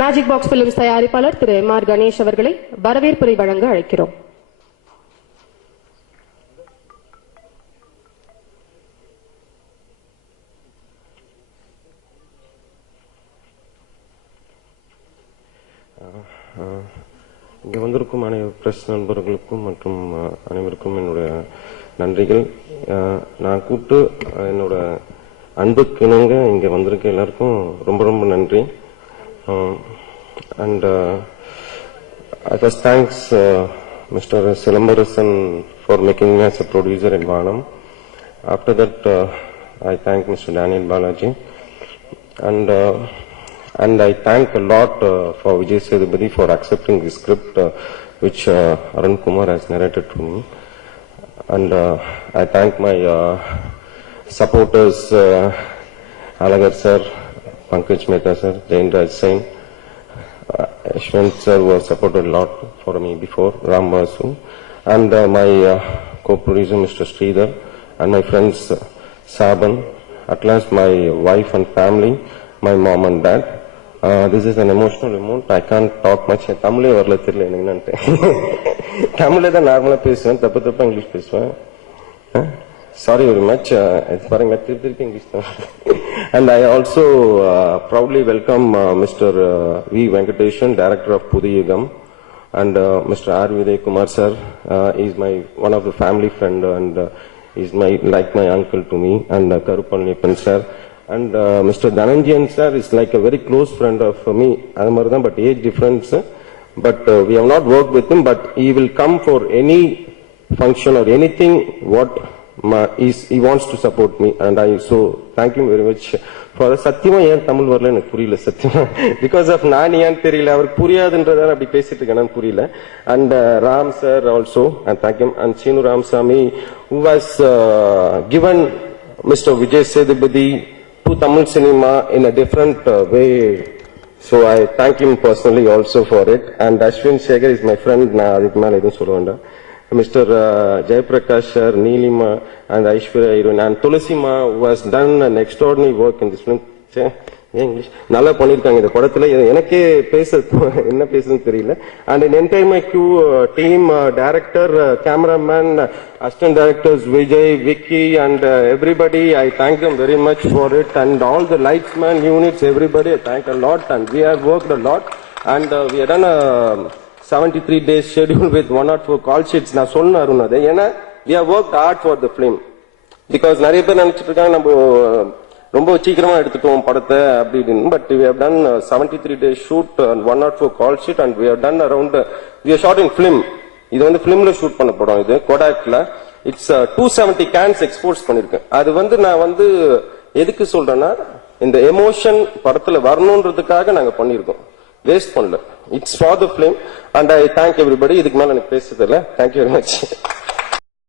Magic box films தயாரிப்பாளர் திரு எம்.ஆர். கணேஷ் அவர்களை வரவேற்புரை வழங்க அழைக்கிறோம். இங்கே வந்திருக்கும் பிரஸ் நண்பர்களுக்கும் மற்றும் அனைவருக்கும் என்னுடைய நன்றிகள். நான் கூப்பிட்டு என்னோட அன்புக்கு இணங்க இங்கே வந்திருக்க எல்லாருக்கும் ரொம்ப ரொம்ப நன்றி. And I first thanks Mr. Silambarasan for making me as a producer at Vaanam. After that, I thank Mr. Daniel Balaji, and I thank a lot for Vijay Sethupathi for accepting the script which Arun Kumar has narrated to me. And I thank my supporters, Alagar sir, Pankaj Mehta sir, Jain Raj Singh, Ashwant sir who has supported a lot for me before, Ram Vasu, and my co-producer Mr. Sridhar, and my friends Saban, at last my wife and family, my mom and dad. This is an emotional moment. I can't talk much. Tamil வரல தெரியல எனக்கு என்னன்னு. தமிழ்ல தான் நார்மலா பேசுவேன், தப்பா இங்கிலீஷ் பேசுவேன். Sorry very much. பாருங்க திருப்பி இங்கிலீஷ் தான். And I also proudly welcome Mr. V. Venkateshan, director of Pudiyugam, and Mr. R. Videy Kumar sir. He is one of the family friend, and is like my uncle to me, and Karupalnipan sir. And Mr. Dhananjayan sir is like a very close friend of me, but age difference. But we have not worked with him, but he will come for any function or anything what he wants to support me, and I so thank him very much for சத்தியமா ஏன் தமிழ் வரல எனக்கு புரியல சத்தியமா, because of நான் ஏன் தெரியல, அவருக்கு புரியாதுன்றதால அப்படி பேசிட்டு இருக்கேன் புரியல. And Ram sir also, and thank him, and Chinu Ramsamy who has given Mr. Vijay Sethupathi to Tamil cinema in a different way, so I thank him personally also for it. And Ashwin Shekhar is my friend, na adukku mela edum solல வேண்டாம். Mr. Jayaprakash sir, Neelima, and Aishwarya Heroine, and Tulasima who has done an extraordinary work in this film. English நல்லா பண்ணிருக்காங்க இந்த படத்துல, எனக்கே என்ன பேசுன்னு தெரியல. And an entire my crew, team, director, cameraman, assistant directors Vijay, Vicky, and everybody, I thank them very much for it. And all the lightsman units, everybody, I thank a lot. And we have worked a lot, and we have done a 73 days schedule with 104 call sheets. நான் சொன்ன அருண் அது ஏன்னா we have worked hard for the film, because நிறைய பேர் நினைச்சிட்டு இருக்காங்க நம்ம ரொம்ப சீக்கிரமா எடுத்துட்டோம் படத்தை அப்படின்னு. But we have done 73 days shoot and 104 call sheet, and we have done around we have shot in film. இது வந்து filmல ஷூட் பண்ண படம், இது Kodakல. It's 270 cans exports பண்ணிருக்கேன். அது நான் எதுக்கு சொல்றேன்னா இந்த எமோஷன் படத்துல வரணும்ன்றதுக்காக நாங்க பண்ணிருக்கோம், வேஸ்ட் பண்ணல. It's for the film, and I thank everybody. இதுக்கு மேல எனக்கு பேச தெரியல. Thank you very much.